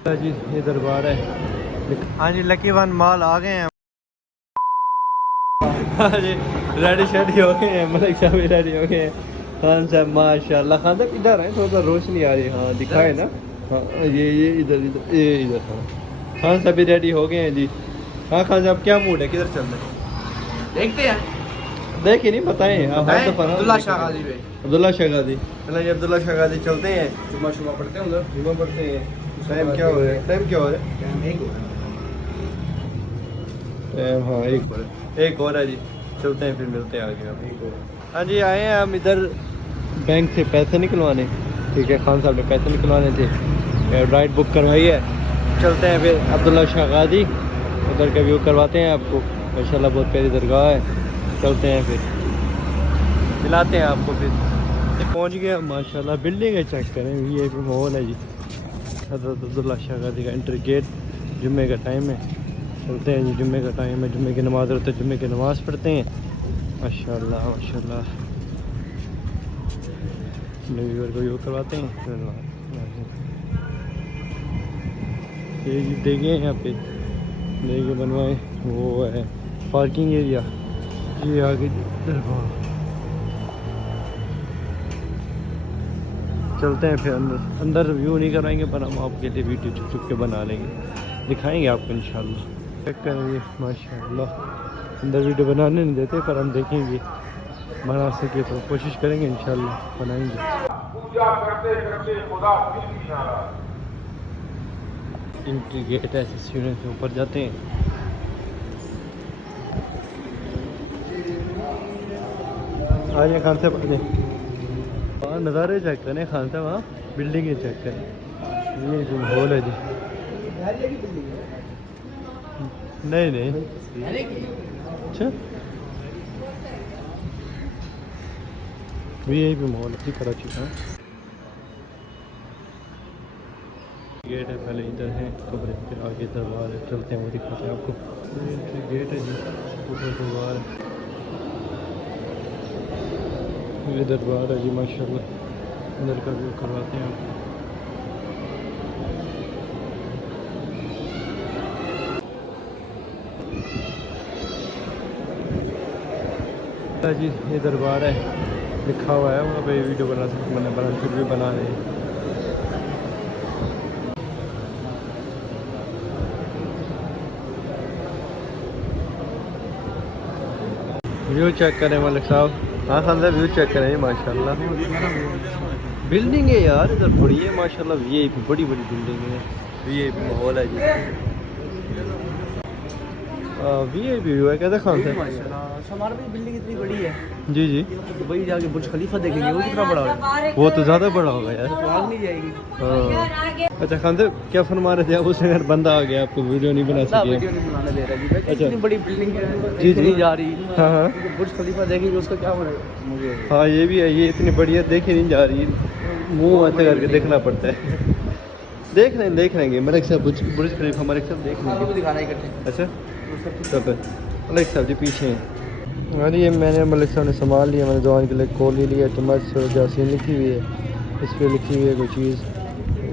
जी ये दरबार है। हाँ जी लकी वन मॉल आ गए हैं। हाँ जी रेडी शेडी हो गए हैं, मलिक साहब भी रेडी हो गए हैं। खान साहब माशाल्लाह। खान साहब इधर है, थोड़ा रोशनी आ रही है। हाँ दिखाए ना। हाँ ये इधर इधर ये इधर। हाँ खान साहब भी रेडी हो गए हैं जी। हाँ खान साहब क्या मूड है, किधर चल रहे हैं? देखते हैं, देख ही नहीं बताएं आप। अब्दुल्ला शाह गाजी पे। अब्दुल्ला शाह गाजी, चलो जी अब्दुल्ला शाह गाजी चलते हैं। जुम्मा शुमा पढ़ते हैं उधर। जुम्मा पढ़ते हैं। टाइम क्या हो रहा है? टाइम क्या हो रहा है? टाइम हाँ एक और है जी। चलते हैं फिर मिलते हैं आगे आप। हाँ जी आए हैं हम इधर बैंक से पैसे निकलवाने। ठीक है खान साहब ने पैसे निकलवाने थे, राइड बुक करवाई है। चलते हैं फिर अब्दुल्ला शाह गाजी, उधर का व्यू करवाते हैं आपको। माशाल्लाह बहुत प्यारी दरगाह है। चलते हैं फिर मिलाते हैं आपको फिर। पहुंच गया माशाल्लाह। बिल्डिंग है चेक करें, ये भी माहौल है जी। हज़रत अब्दुल्ला शाह गाजी का एंट्री गेट। जुम्मे का टाइम है, चलते हैं जी। जुम्मे का टाइम है, जुम्मे की नमाज़ होती है, जुम्मे की नमाज़ पढ़ते हैं। माशाल्लाह माशाल्लाह। न्यूज़र को व्यू करवाते हैं। ये जी देखिए यहाँ पे देखिए बनवाए, वो है पार्किंग एरिया। ये आगे दरबार। चलते हैं फिर अंदर। अंदर व्यू नहीं कराएंगे पर हम आपके लिए वीडियो चुप चुप के बना लेंगे, दिखाएंगे आपको इंशाल्लाह। चेक करेंगे माशाल्लाह। अंदर वीडियो बनाने नहीं देते पर हम देखेंगे, बना सके तो कोशिश करेंगे इंशाल्लाह बनाएंगे। पूजा करते करते खुदा फिर भी नाराज। एंट्री गेट है, सीढ़ियों से ऊपर जाते हैं। आज खान साहब वहाँ नज़ारे चेक करें। खान साहब वहाँ बिल्डिंगें चेक करें। ये जो माहौल है जी। नहीं नहीं अच्छा ये भी माहौल है कराची का। गेट है पहले इधर है, कब्र फिर आगे दरबार है। चलते हैं वो दिखाते हैं आपको। एंट्री गेट है जी, ऊपर दरबार है। ये दरबार है जी माशाल्लाह। अंदर का व्यू करवाते हैं आपको। जी ये दरबार है, लिखा हुआ है वहाँ पे। वीडियो बना सकते, मैंने बना फिर भी बना रहे हैं। व्यू चेक करें मलिक साहब। हाँ खान साहब व्यू चेक करें माशाल्लाह। बिल्डिंग है यार इधर बड़ी है माशाल्लाह। वीआईपी बड़ी बड़ी बिल्डिंग है, वीआईपी माहौल है जी। वीआईपी व्यू है कहते खान साहब। हमारे भी बिल्डिंग इतनी बड़ी है जी जी। दुबई जाके बुर्ज खलीफा देखेंगे, वो कितना बड़ा है। वो तो ज़्यादा बड़ा होगा यार, तो आग नहीं जाएगी। हाँ। अच्छा खान साहब क्या फरमा रहे थे आप? उसने अगर बंदा आ गया आपको वीडियो नहीं बना सके। वीडियो नहीं बनाने दे रहा जी। अच्छा। इतनी बड़ी बिल्डिंग है जी जी जा रही। हाँ हाँ बुर्ज खलीफा देखेंगे उसका क्या बनेगा मुझे। हाँ ये भी है। ये इतनी बढ़िया देखी नहीं जा रही, मुंह ऐसे करके देखना पड़ता है। देख लेंगे मलिक साहब बुर्ज खलीफा मलिक साहब देख लेंगे। दिखाना ही करते। अच्छा तो मलिक साहब जी पीछे हैं। हाँ ये मैंने मलिक साहब ने संभाल लिया। मैंने जवान के लिए कॉल ही लिया। चम्मच जासीन लिखी हुई है, इस पर लिखी हुई है कोई चीज़।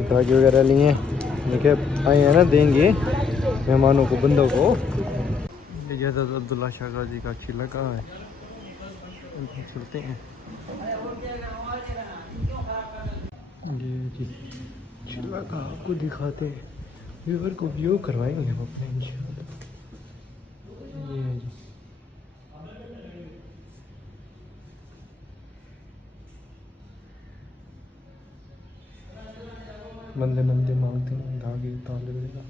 धागे वगैरह लिए हैं, देखिए आए हैं ना देंगे मेहमानों को, बंदों को। ये हज़रत अब्दुल्ला शाह गाजी का किला कहाँ है, चलते हैं। ये जी किला का आपको दिखाते हैं, व्यूअर को व्यू करवाएंगे हम अपने इंशाल्लाह। ये है जी बंदे मंदे मांगते हैं धागे ताले वगैरह।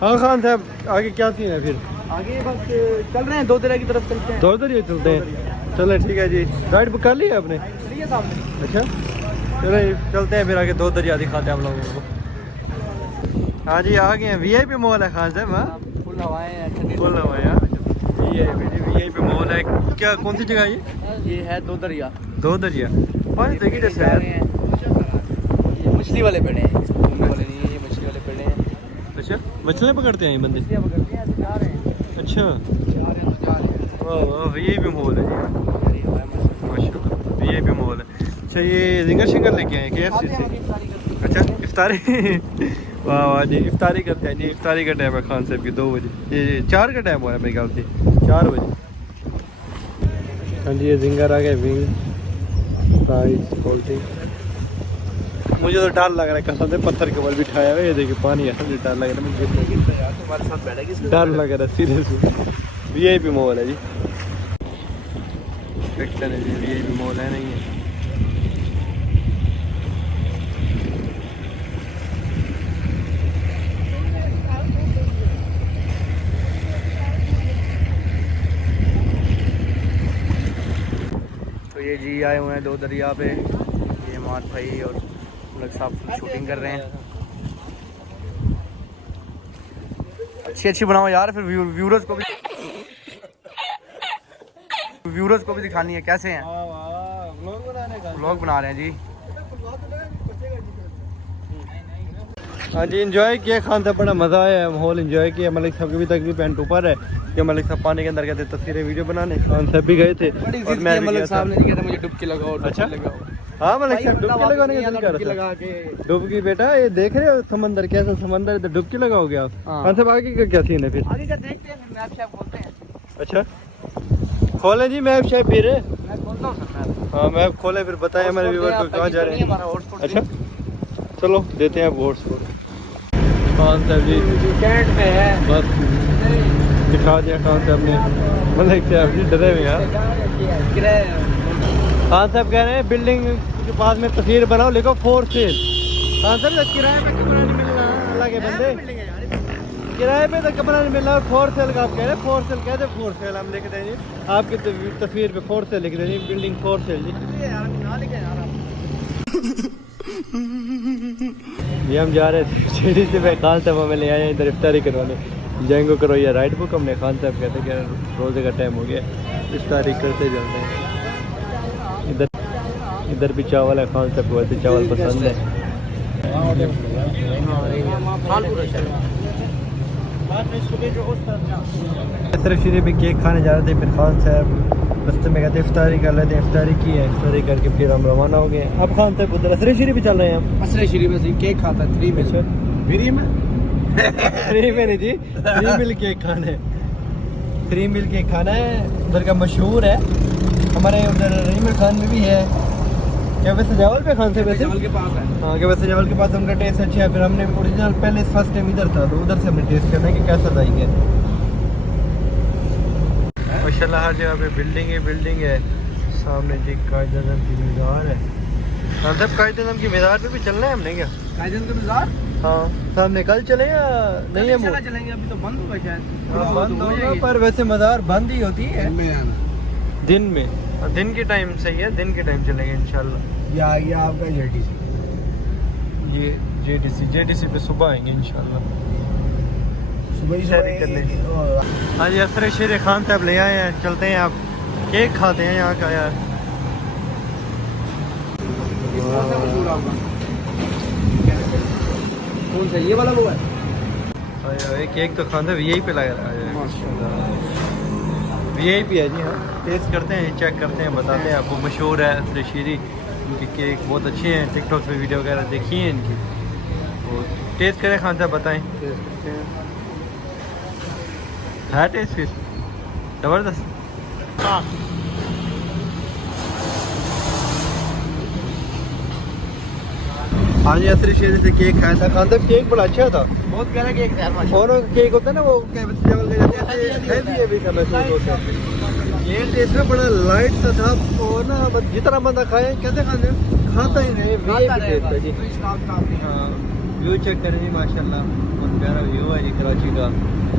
हाँ खान साहब आगे क्या सीन है फिर? आगे बस चल रहे हैं, दो दरिया की तरफ चलते हैं। दो दरिया चलते हैं। चलें ठीक है जी। राइड बुक कर ली है आपने? चलिए साहब। अच्छा चलो चलते हैं फिर आगे। दो दरिया दिखाते हैं आप लोगों को। हाँ जी आ गए हैं। वीआईपी मॉल है खान साहब। हाँ फुल हवाएं हैं, फुल हवा है। वीआईपी मॉल है। क्या कौन सी जगह है ये है दो दरिया। दो दरिया पानी देखिए जैसे है। ये मछली वाले पेड़े हैं, घूमने वाले नहीं है, ये मछली वाले पेड़े हैं। अच्छा मछलियाँ पकड़ते हैं ये बंदे? मछलियाँ पकड़ते हैं, ऐसे जा रहे हैं। अच्छा जा रहे हैं तो जा रहे हैं। वाह वीआईपी मॉल है जी माशाल्लाह। वीआईपी मॉल है। अच्छा ये जिंगर शिंगर लेके आए KFC से? अच्छा इफ्तारी वाह वाह जी, इफ्तारी करते हैं जी। इफ्तारी का टाइम है खान साहब की 2 बजे, ये 4 का टाइम हुआ है मेरे ख्याल से, 4 बजे। हाँ जी, ये जिंगर आ गए, विंग फ्राइज कोल्ड ड्रिंक। मुझे तो डर लग रहा है कसम से, पत्थर के ऊपर बिठाया हुआ है, ये देखिए पानी है, मुझे डर लग रहा है, मुझे तुम्हारे साथ बैठेगी, डर लग रहा है सीरियसली। वीआईपी मॉल है जी, सेक्शन है जी, वीआईपी मॉल है नहीं है। तो ये जी आए हुए हैं 2 दरिया पे, ये मात भाई और लग साहब शूटिंग कर रहे हैं। अच्छी बनाओ यार, फिर व्यूअर्स को भी दिखानी है कैसे हैं। व्लॉग बना रहे हैं जी। हाँ जी, एंजॉय किया खान साहब, बड़ा मज़ा आया, माहौल एंजॉय किया। मलिक साहब की भी तकलीफ पैंट ऊपर है कि मलिक साहब पानी के अंदर गए थे तस्वीरें वीडियो बनाने, खान साहब भी गए थे और मैं भी गया था। साहब ने कहा था मुझे डुबकी लगाओ, अच्छा लगाओ। हाँ मलिक साहब डुबकी लगाने का दिल कर रहा लगा था। के डुबकी बेटा, ये देख रहे हो समंदर कैसा समंदर है, तो डुबकी लगाओगे आप। हाँ। खान साहब आगे का क्या सीन है फिर? आगे का देखते हैं, फिर मैप शैप खोलते हैं। अच्छा खोले जी मैप शायद फिर। मैं खोलता हूँ सर मैप। हाँ मैप खोले, फिर बताएं हमारे व्यूअर को कहाँ जा रहे हैं। अच्छा चलो देते हैं आप हॉटस्पॉट। खान साहब जी कैंट में है बस दिखा दिया खान साहब ने, मलिक साहब जी डरे हुए यार। खान साहब कह रहे हैं बिल्डिंग के पास में तस्वीर बनाओ, लिखो फॉर सेल। खान साहब किराए पे कमरा नहीं मिलना, अल्लाह के बंदे किराए पे तो कमरा नहीं मिलना, फॉर सेल का आप कह रहे हैं, फॉर सेल कहते फॉर सेल हम लिख दें जी, आपकी तस्वीर पे फॉर सेल लिख दें जी, बिल्डिंग फॉर सेल जी। ये हम जा रहे थे सीढ़ी से, मैं खान साहब हमें ले आए इधर इफ्तारी करवाने, जैंगो करो या राइड बुक। हमने खान साहब कहते कि रोज़े का टाइम हो गया, इफ्तारी करते चलते हैं। इधर भी चावल है, खान साहब को वैसे चावल पसंद है। सिर्फ श्री भी केक खाने जा रहे थे, फिर खान साहब रास्ते में कहते इफ्तारी कर लेते हैं, इफ्तारी की है, इफ्तारी करके फिर हम रवाना हो गए। अब खान साहब उधर असरे श्री भी चल रहे हैं हम। असरे श्री में केक खाता है 3 में, फ्री में 3 में नहीं जी, 3 मिल केक खाने, 3 मिल केक खाना है, उधर का मशहूर है। हमारे उधर रहीम खान में भी है, क्या वैसे सजावल पे खान से वैसे के पास है। हाँ क्या वैसे सजावल के पास उनका टेस्ट अच्छा है। फिर हमने ओरिजिनल पहले फर्स्ट टाइम इधर था तो उधर से हमने टेस्ट करना है कि कैसा था ये। माशाल्लाह हर जगह पे बिल्डिंग है। सामने जी कायद आज़म की मीज़ार है। हाँ सब कायद आज़म की मीज़ार पे भी चलना है हमने क्या? कायद आज़म का मीज़ार हाँ सामने कल चले या नहीं है? चलेंगे, अभी तो बंद होगा शायद। हाँ, बंद होगा, पर वैसे मज़ार बंद ही होती है दिन में। दिन के टाइम सही है, दिन के टाइम चलेंगे इंशाल्लाह। ये आपका ये जेडीसी पे सुबह आएंगे इंशाल्लाह, सुबह ही शादी करने। हाँ जी असर शेर खान साहब ले आए हैं, चलते हैं आप केक खाते हैं यहाँ का यार। कौन सा ये वाला वो है? एक केक तो खान साहब यही पे लग रहा है, वीआईपी है जी। हाँ टेस्ट करते हैं, चेक करते हैं, बताते हैं आपको। मशहूर है असर शीरी, इनकी केक बहुत अच्छी हैं, टिकटॉक पे वीडियो वगैरह देखी है इनकी। तो टेस्ट करें खान साहब, बताएं है टेस्ट फिर ज़बरदस्त। हाँ जी असरी शेरी से केक खाया था खान साहब, केक बड़ा अच्छा था, बहुत प्यारा केक है यार। और केक होता है ना वो हैवी का महसूस होता है। ये टेस्ट में बड़ा लाइट सा था, और ना बस जितना बंदा खाए कैसे खाते खाता ही रहे। टेस्ट है जी। हाँ व्यू चेक करें जी, माशाल्लाह बहुत प्यारा व्यू है जी कराची का,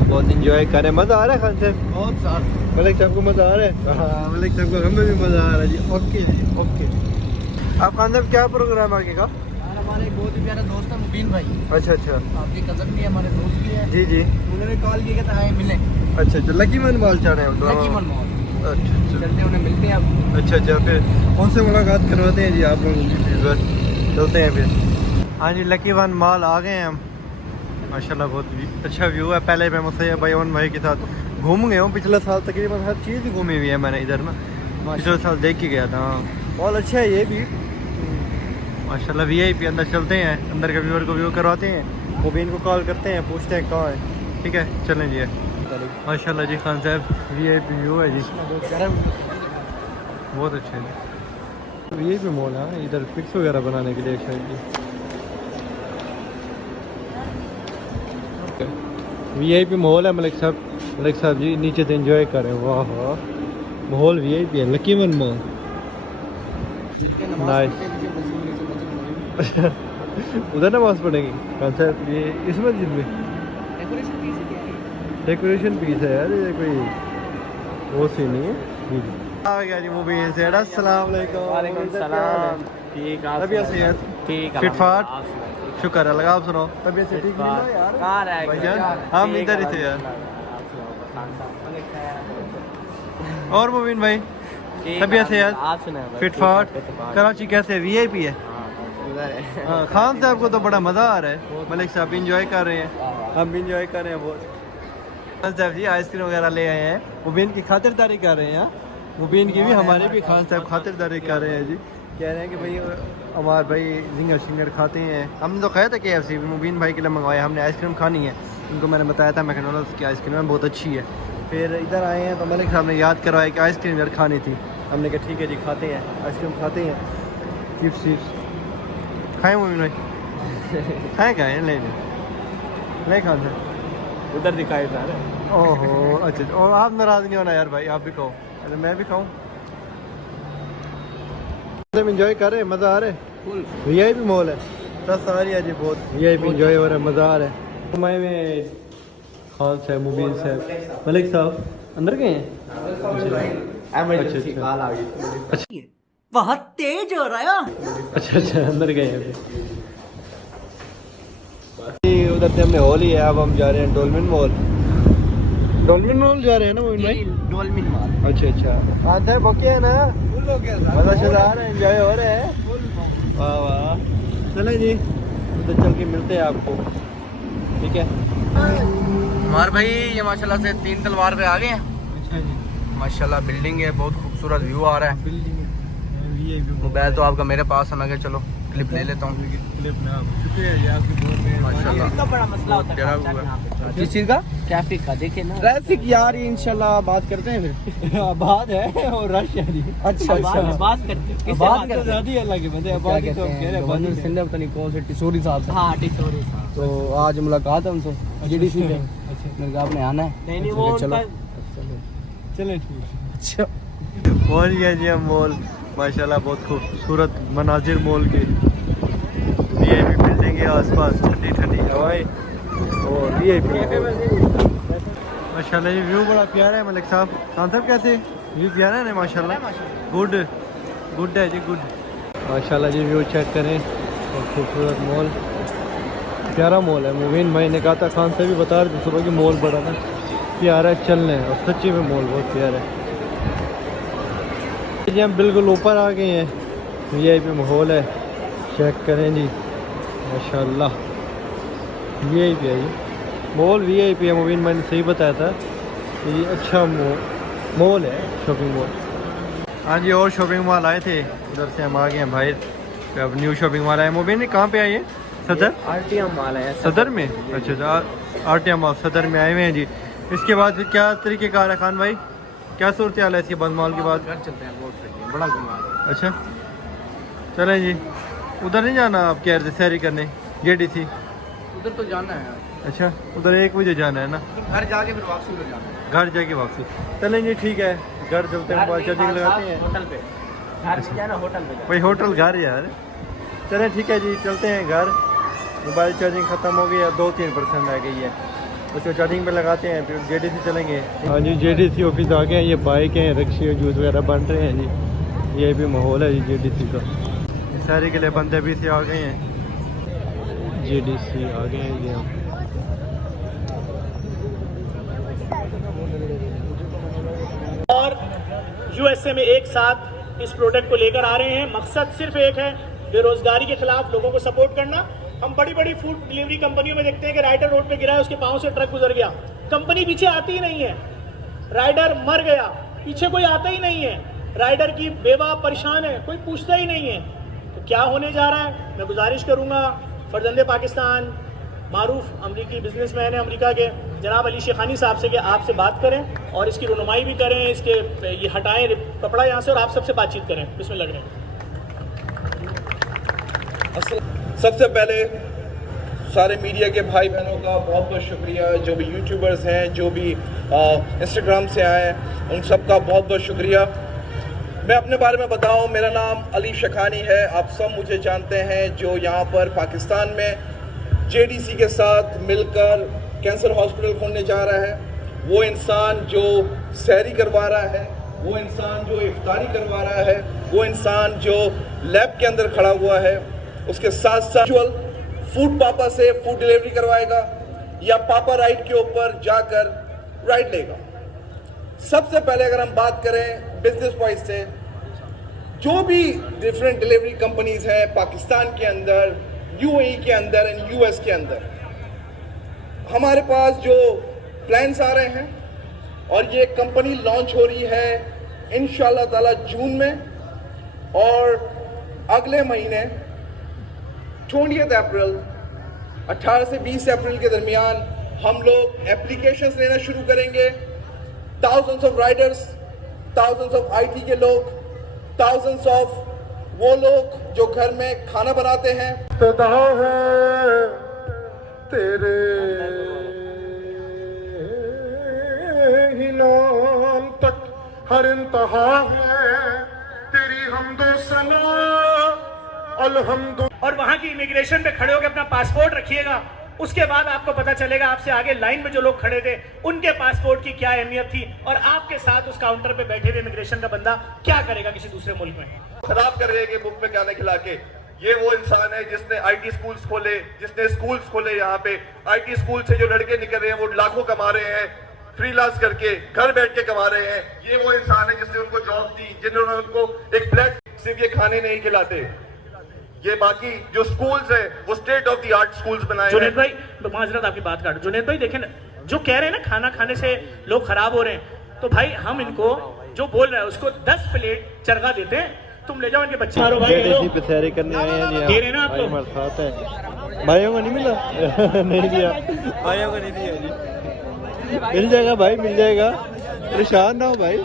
बहुत इंजॉय करें, मज़ा आ रहा है खान साहब बहुत सारा। मलिक साहब को मज़ा आ रहा है? हाँ मलिक साहब को हमें भी मज़ा आ रहा है जी। ओके जी ओके। आप खान साहब क्या प्रोग्राम आगे का? हमारे एक बहुत ही प्यारा दोस्त है मुबीन भाई। अच्छा अच्छा, आपके कज़न भी है, हमारे दोस्त भी है जी जी। उन्होंने कॉल किया था आए मिले। अच्छा अच्छा, लकी मन मॉल जा रहे हैं? लकी मन मॉल अच्छा चलते हैं, उन्हें मिलते हैं अब। अच्छा अच्छा, फिर उनसे मुलाकात करवाते हैं जी आप लोग, चलते हैं फिर। हाँ जी लकी वन मॉल आ गए हैं हम, माशाल्लाह बहुत अच्छा व्यू है। पहले मैं मुसैयब भाई उन भाई के साथ घूम गया हूँ, पिछले साल तकरीबन हर चीज़ ही घूमी हुई है मैंने इधर ना, पिछले साल देख के गया था। हाँ बहुत अच्छा है ये भी, माशाल्लाह वीआईपी। अंदर चलते हैं, अंदर के व्यूअर को व्यू करवाते हैं, मुबीन को कॉल करते हैं, पूछते हैं कहाँ है। ठीक है चलें जी। माशाल्लाह जी खान साहब वीआईपी व्यू है जी, बहुत अच्छा है। वीआईपी मॉल है इधर, पिक्स वगैरह बनाने के लिए शायद जी। वीआईपी मॉल है मलिक साहब जी, नीचे से एंजॉय करें। वाह वाह माहौल वीआईपी है, लकी वन मॉल। नाइस। उधर नमाज पढ़ेंगे खान साहब ये इस मस्जिद में? डेकोरेशन पीस है यार, ये कोई वो सी नहीं है। आ गया जी मुबीन से। अस्सलाम वालेकुम। वालेकुम सलाम। ठीक है, तबीयत सेहत ठीक है, फिट फाट? शुक्र है लगा। आप सुनाओ तबीयत से ठीक नहीं है यार? कहाँ रह गए भाईजान यार? हम इधर ही थे यार। और मुबीन भाई तबीयत सेहत आप सुनाए भाई? फिट फाट? कराची कैसे वीआईपी है? उधर है। हाँ, खान साहब को तो बड़ा मज़ा आ रहा है, मलिक साहब इंजॉय कर रहे हैं, हम भी इंजॉय कर रहे हैं बहुत। खान साहब जी आइसक्रीम वगैरह ले आए हैं, मुबीन की खातिरदारी कर रहे हैं। मुबीन की भी हमारी भी खान साहब खातिरदारी कर रहे हैं जी। कह रहे हैं कि भाई हमारे भाई जिंगर शिंगर खाते हैं। हमने तो खाया था KFC, मुबीन भाई के लिए मंगवाया हमने। आइसक्रीम खानी है, उनको मैंने बताया था मैकडॉनल्ड्स की आइसक्रीम बहुत अच्छी है। फिर इधर आए हैं तो मलिक साहब ने याद करवाया कि आइसक्रीम यार खानी थी। हमने कहा ठीक है जी खाते हैं, आइसक्रीम खाते हैं। चिप्स खाएँ मुबीन भाई? खाएँ खाएँ नहीं खान साहब उधर दिखाई था। ओहो अच्छा। और आप नाराज नहीं होना यार भाई, आप भी खाओ। अरे मैं भी खाऊं। एंजॉय कर रहे हैं, मज़ा आ रहा है। वीआईपी मॉल है, बस आ रही है जी बहुत। वीआईपी एंजॉय हो रहा है, मज़ा आ रहा है। मैं खान साहब, मुबीन साहब, मलिक साहब अंदर गए हैं। अच्छा बहुत तेज हो रहा है। अच्छा अंदर गए हैं। उधर से हमने हॉल ही है, अब हम जा रहे हैं डोलमिन मॉल। डोलमिन मॉल जा रहे हैं ना मोइन भाई? डोलमिन मॉल। अच्छा हाँ सर ओके है ना? मजा चला आ रहा है, एंजॉय हो रहा है। वाह वाह चले जी, तो चल के मिलते हैं आपको। ठीक है हमारे भाई ये माशाल्लाह से 3 तलवार पे आ गए हैं। अच्छा जी माशाल्लाह बिल्डिंग है, बहुत खूबसूरत व्यू आ रहा है। मोबाइल तो आपका मेरे पास है, मैं कहा चलो क्लिप ले लेता हूँ। शुक्रिया जी आपकी बहुत माशाल्लाह इतना बड़ा मसला होता है बहुत प्यारा यहाँ पे। किस चीज़ का? ट्रैफिक का देखे ना। ट्रैफिक यार इंशाल्लाह बात करते हैं फिर। बात है और रश है जी। अच्छा बात करते हैं। किससे बात बात तो करते हैं? ज्यादा ही अलग है बंदे। क्या बात ही कहते तो हम कह रहे हैं हैं, बात ही गवर्नर सिंध पता नहीं कौन से टिशोरी साहब से। हाँ टिशोरी साहब। तो आज मुलाकात है उनसे GDC पे। मैंने कहा आपने आना है। नहीं वो चलो उनका चलें ठीक है। अच्छा पहुंच गया जी हम मॉल। माशाल्लाह बहुत खूबसूरत मनाजिर मॉल के। वीआईपी बिल्डिंग के आसपास ठंडी ठंडी हवाएं और वीआईपी माशाल्लाह ये व्यू बड़ा प्यारा है। मलिक साहब खान साहब कैसे व्यू प्यारा है ना? माशाल्लाह गुड है जी गुड। माशाल्लाह जी व्यू चेक करें, और खूबसूरत मॉल, प्यारा मॉल है। मुबीन भाई ने कहा था, खान साहब भी बता रहे थे सुबह कि मॉल बड़ा ना प्यारा है, चलने और सच्ची में मॉल बहुत प्यारा है जी। हम बिल्कुल ऊपर आ गए हैं, वीआईपी माहौल है, चेक करें जी माशाल्लाह। वीआईपी है जी मॉल, वीआईपी है। मुबीन मैंने सही बताया था, ये अच्छा मॉल है, शॉपिंग मॉल। हाँ जी और शॉपिंग मॉल आए थे, उधर से हम आ गए हैं बाहर। तो अब न्यू शॉपिंग मॉल आए। मुबीन ने कहाँ पे आए हैं? सदर RTM माल है सदर में? अच्छा RTM मॉल सदर में आए हुए हैं जी। इसके बाद फिर क्या तरीक़ेकार है खान भाई, क्या सूरत हाल है इसके बाद मॉल के बाद? घर चलते हैं, बहुत बड़ा घुमा। अच्छा चलें जी। उधर नहीं जाना आप कह रहे थे सैरी करने JDC? उधर तो जाना है, अच्छा उधर 1 बजे जाना है ना? घर जाके फिर वापसी उधर जाना है। घर जाके वापसी। चलें जी ठीक है, घर चलते हैं, मोबाइल चार्जिंग लगाते हैं। होटल पे घर पे जाना, होटल पे भाई होटल घर यार। चलें ठीक है जी चलते हैं घर। मोबाइल चार्जिंग ख़त्म हो गई है, 2-3% रह गई है, उसको चार्जिंग पे लगाते हैं, फिर JDC चलेंगे। हाँ जी JDC ऑफिस आ गए हैं। ये बाइक हैं, रिक्शे, जूस वगैरह बन रहे हैं जी। ये भी माहौल है जी JDC का। सारे के लिए बंदे भी से आ गए हैं, JDC आ गए हैं जी हम। और USA में एक साथ इस प्रोडक्ट को लेकर आ रहे हैं। मकसद सिर्फ एक है, बेरोजगारी के खिलाफ लोगों को सपोर्ट करना। हम बड़ी बड़ी फूड डिलीवरी कंपनियों में देखते हैं कि राइडर रोड पे गिरा है, उसके पाँव से ट्रक गुजर गया, कंपनी पीछे आती ही नहीं है। राइडर मर गया, पीछे कोई आता ही नहीं है। राइडर की बेवा परेशान है, कोई पूछता ही नहीं है। तो क्या होने जा रहा है, मैं गुजारिश करूंगा फर्जंदे पाकिस्तान मारूफ अमरीकी बिजनेसमैन है अमेरिका के जनाब अली शेखानी साहब से कि आपसे बात करें और इसकी रुनुमाई भी करें, इसके ये हटाएं कपड़ा यहाँ से और आप सबसे बातचीत करें। बिस्मिल्लाह करें। सबसे पहले सारे मीडिया के भाई बहनों का बहुत बहुत शुक्रिया, जो भी यूट्यूबर्स हैं, जो भी इंस्टाग्राम से आए हैं, उन सब का बहुत बहुत शुक्रिया। मैं अपने बारे में बताऊं, मेरा नाम अली शेखानी है, आप सब मुझे जानते हैं, जो यहाँ पर पाकिस्तान में JDC के साथ मिलकर कैंसर हॉस्पिटल खोलने जा रहा है। वो इंसान जो सहरी करवा रहा है, वो इंसान जो इफ्तारी करवा रहा है, वो इंसान जो लैब के अंदर खड़ा हुआ है, उसके साथ साथ फूड पापा से फूड डिलीवरी करवाएगा या पापा राइड के ऊपर जाकर राइड लेगा। सबसे पहले अगर हम बात करें बिजनेस वाइज से, जो भी डिफरेंट डिलीवरी कंपनीज हैं पाकिस्तान के अंदर, UAE के अंदर एंड US के अंदर, हमारे पास जो प्लान्स आ रहे हैं और ये कंपनी लॉन्च हो रही है इंशाल्लाह ताला जून में, और अगले महीने 20 अप्रैल 18 से 20 अप्रैल के दरमियान हम लोग एप्लीकेशंस लेना शुरू करेंगे। thousands of riders, thousands of IT के लोग, thousands of वो लोग जो घर में खाना बनाते हैं। इब्तिदा है तेरे ही नाम तक हर इंतहा है तेरी हम्दो सना अल्हम्दु। और वहां की इमिग्रेशन पे खड़े होकर अपना पासपोर्ट रखिएगा, उसके बाद आपको पता चलेगा आपसे आगे लाइन में जो लोग खड़े थे उनके पासपोर्ट की क्या अहमियत थी, और आपके साथ उस काउंटर पे बैठे हुए इमिग्रेशन का बंदा क्या करेगा किसी दूसरे मुल्क में। खराब कर रहे हैं मुफ्त में खाना खिला के। ये वो इंसान है जिसने IT स्कूल्स खोले, जिसने स्कूल्स खोले। यहाँ पे IT स्कूल से जो लड़के निकल रहे हैं वो लाखों कमा रहे हैं फ्रीलांस करके, घर बैठ के कमा रहे हैं। ये वो इंसान है जिसने उनको जॉब दी, जिन्होंने उनको एक प्लेट, सिर्फ ये खाने नहीं खिलाते। ये बाकी जो स्कूल्स है वो state of the art schools बनाए। जुनैद भाई, तो माजरत आपकी बात काट, जुनैद भाई देखें जो कह रहे हैं ना खाना खाने से लोग खराब हो रहे हैं, तो भाई हम इनको जो बोल रहे हैं उसको 10 प्लेट चरगा देते हैं, तुम ले जाओ इनके बच्चे। JDC पे सैरी करने आए हैं जी, दे रहे ना आपको? भाई हमारे साथ है। भाइयों को नहीं मिला नहीं दिया, भाइयों को नहीं दिया जी। मिल जाएगा भाई, मिल जाएगा, परेशान ना हो भाई,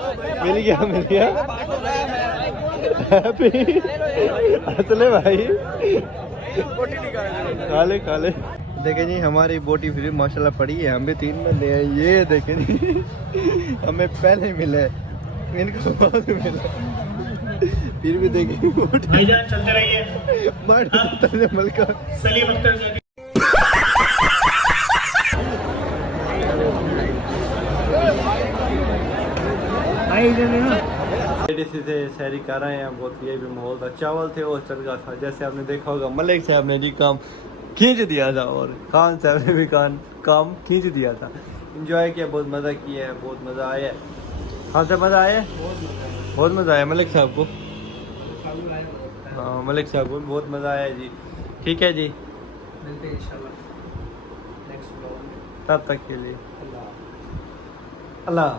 मिल गया मिल गया। हैप्पी असले भाई, खा ले। देखें जी हमारी बोटी फ्री माशाल्लाह पड़ी है, हम भी 3 बंदे हैं। ये देखें जी हमें पहले मिले, इनको बाद में मिला, फिर भी देखें बोटी भाईजान चलते रहिए। मलका सलीम अख्तर JDC से सैरी कर रहे हैं। बहुत ये भी माहौल था, चावल थे और चरगा था। जैसे आपने देखा होगा मलिक साहब ने जी काम खींच दिया था और खान साहब ने भी काम खींच दिया था। इंजॉय किया, बहुत मज़ा किया है, बहुत मज़ा आया। हाँ से मज़ा आया, बहुत मज़ा आया मलिक साहब को। हाँ मलिक साहब को बहुत मज़ा आया जी। ठीक है जी, मिलते हैं इंशाल्लाह नेक्स्ट ब्लॉग में, तब तक के लिए अल्लाह।